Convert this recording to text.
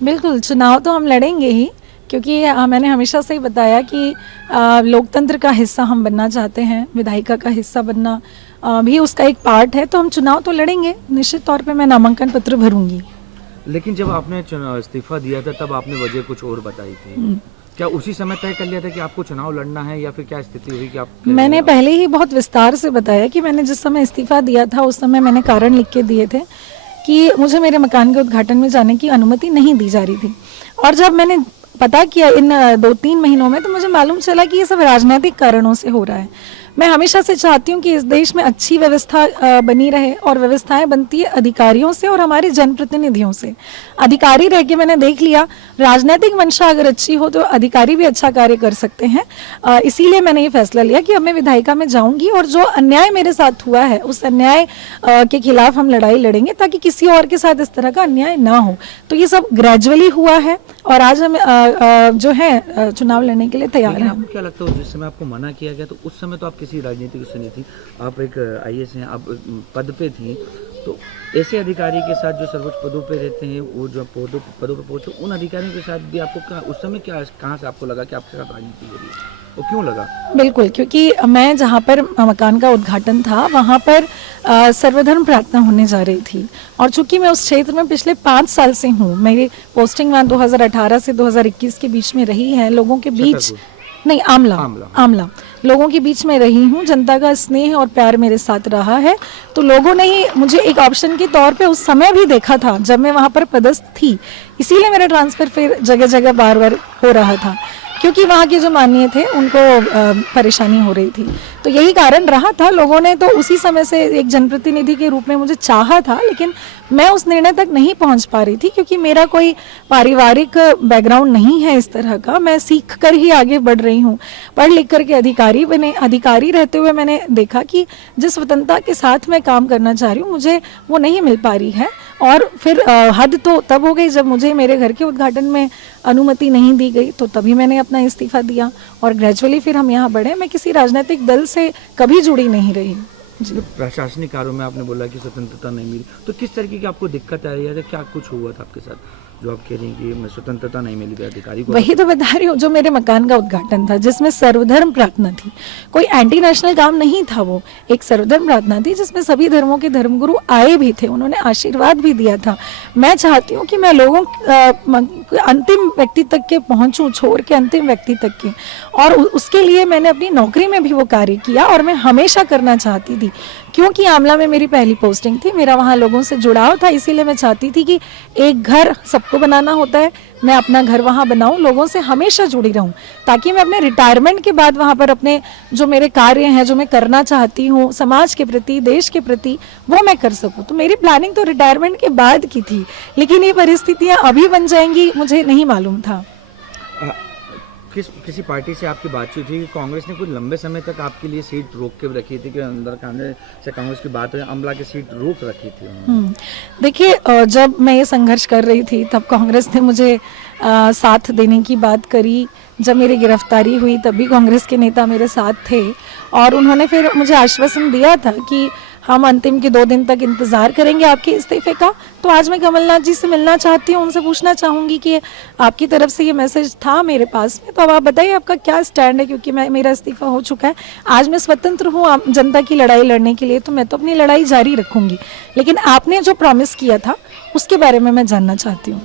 बिल्कुल, चुनाव तो हम लड़ेंगे ही, क्योंकि मैंने हमेशा से ही बताया कि लोकतंत्र का हिस्सा हम बनना चाहते हैं, विधायिका का हिस्सा बनना भी उसका एक पार्ट है, तो हम चुनाव तो लड़ेंगे। निश्चित तौर पे मैं नामांकन पत्र भरूंगी। लेकिन जब आपने इस्तीफा दिया था तब आपने वजह कुछ और बताई थी, क्या उसी समय तय कर लिया था कि आपको चुनाव लड़ना है, या फिर क्या स्थिति हुई कि आप? मैंने पहले ही बहुत विस्तार से बताया कि मैंने जिस समय इस्तीफा दिया था उस समय मैंने कारण लिख के दिए थे कि मुझे मेरे मकान के उद्घाटन में जाने की अनुमति नहीं दी जा रही थी। और जब मैंने पता किया इन 2-3 महीनों में, तो मुझे मालूम चला कि ये सब राजनीतिक कारणों से हो रहा है। मैं हमेशा से चाहती हूँ कि इस देश में अच्छी व्यवस्था बनी रहे, और व्यवस्थाएं बनती है अधिकारियों से और हमारे जनप्रतिनिधियों से। अधिकारी रह के मैंने देख लिया, राजनीतिक मंशा अगर अच्छी हो तो अधिकारी भी अच्छा कार्य कर सकते हैं। इसीलिए मैंने ये फैसला लिया कि अब मैं विधायिका में जाऊंगी, और जो अन्याय मेरे साथ हुआ है उस अन्याय के खिलाफ हम लड़ाई लड़ेंगे, ताकि किसी और के साथ इस तरह का अन्याय ना हो। तो ये सब ग्रेजुअली हुआ है, और आज हम जो है चुनाव लड़ने के लिए तैयार हैं। आपको क्या लगता है जिस समय आपको मना किया गया, तो उस समय तो आप किसी राजनीतिक से नहीं थी, आप एक आईएएस हैं, आप पद पे थी, तो ऐसे अधिकारी के साथ जो सर्वोच्च पदों पे रहते हैं, वो जो पदों पे पहुंचे, उन अधिकारियों के साथ भी आपको क्या उस समय कहाँ से आपको लगा कि आपके साथ राजनीति हो रही है, और क्यों लगा? बिल्कुल, क्योंकि मैं जहाँ पर मकान का उद्घाटन था वहाँ पर सर्वधर्म प्रार्थना होने जा रही थी, और चूंकि मैं उस क्षेत्र में पिछले 5 साल से हूँ, मेरी पोस्टिंग वहाँ 2018 से 2021 के बीच में रही है, लोगों के बीच नहीं, आमला लोगों के बीच में रही हूँ, जनता का स्नेह और प्यार मेरे साथ रहा है। तो लोगों ने ही मुझे एक ऑप्शन के तौर पे उस समय भी देखा था जब मैं वहाँ पर पदस्थ थी, इसीलिए मेरा ट्रांसफर फिर जगह जगह बार बार हो रहा था, क्योंकि वहाँ के जो माननीय थे उनको परेशानी हो रही थी। तो यही कारण रहा था, लोगों ने तो उसी समय से एक जनप्रतिनिधि के रूप में मुझे चाहा था, लेकिन मैं उस निर्णय तक नहीं पहुंच पा रही थी, क्योंकि मेरा कोई पारिवारिक बैकग्राउंड नहीं है इस तरह का। मैं सीख कर ही आगे बढ़ रही हूँ, पढ़ लिख कर के अधिकारी बने। अधिकारी रहते हुए मैंने देखा कि जिस स्वतंत्रता के साथ मैं काम करना चाह रही हूँ मुझे वो नहीं मिल पा रही है। और फिर हद तो तब हो गई जब मुझे मेरे घर के उद्घाटन में अनुमति नहीं दी गई, तो तभी मैंने अपना इस्तीफा दिया, और ग्रेजुअली फिर हम यहाँ बढ़े। मैं किसी राजनीतिक दल से कभी जुड़ी नहीं रही। जी, प्रशासनिक कार्यों में आपने बोला कि स्वतंत्रता नहीं मिली, तो किस तरीके की आपको दिक्कत आ रही है, क्या कुछ हुआ था आपके साथ जो आप कह रही हैं कि स्वतंत्रता नहीं मिली अधिकारी को? वही तो बता रही हूँ, जो मेरे मकान का उद्घाटन था जिसमें सर्वधर्म प्रार्थना थी, कोई एंटी नेशनल काम नहीं था, वो एक सर्वधर्म प्रार्थना थी जिसमें सभी धर्मों के धर्मगुरु आए भी थे, उन्होंने आशीर्वाद भी दिया था। मैं चाहती हूँ कि मैं लोगों अंतिम व्यक्ति तक के पहुँचूँ, छोड़ के अंतिम व्यक्ति तक के, और उसके लिए मैंने अपनी नौकरी में भी वो कार्य किया, और मैं हमेशा करना चाहती थी, क्योंकि आमला में मेरी पहली पोस्टिंग थी, मेरा वहाँ लोगों से जुड़ाव था। इसीलिए मैं चाहती थी कि एक घर सबको बनाना होता है, मैं अपना घर वहाँ बनाऊं, लोगों से हमेशा जुड़ी रहूं, ताकि मैं अपने रिटायरमेंट के बाद वहाँ पर अपने जो मेरे कार्य हैं, जो मैं करना चाहती हूँ समाज के प्रति, देश के प्रति, वो मैं कर सकूं। तो मेरी प्लानिंग तो रिटायरमेंट के बाद की थी, लेकिन ये परिस्थितियाँ अभी बन जाएंगी मुझे नहीं मालूम था। किसी पार्टी से आपकी बातचीत हुई कि कांग्रेस ने कुछ लंबे समय तक आपके लिए सीट रोक के रखी थी, कि अंदर कांग्रेस की बात हुई, अमला की सीट रोक रखी थी? देखिए, जब मैं ये संघर्ष कर रही थी तब कांग्रेस ने मुझे साथ देने की बात करी। जब मेरी गिरफ्तारी हुई तब भी कांग्रेस के नेता मेरे साथ थे, और उन्होंने फिर मुझे आश्वासन दिया था कि हम अंतिम के 2 दिन तक इंतज़ार करेंगे आपके इस्तीफे का। तो आज मैं कमलनाथ जी से मिलना चाहती हूँ, उनसे पूछना चाहूँगी कि आपकी तरफ से ये मैसेज था मेरे पास में, तो अब आप बताइए आपका क्या स्टैंड है, क्योंकि मेरा इस्तीफा हो चुका है। आज मैं स्वतंत्र हूँ जनता की लड़ाई लड़ने के लिए, तो मैं तो अपनी लड़ाई जारी रखूँगी, लेकिन आपने जो प्रॉमिस किया था उसके बारे में मैं जानना चाहती हूँ।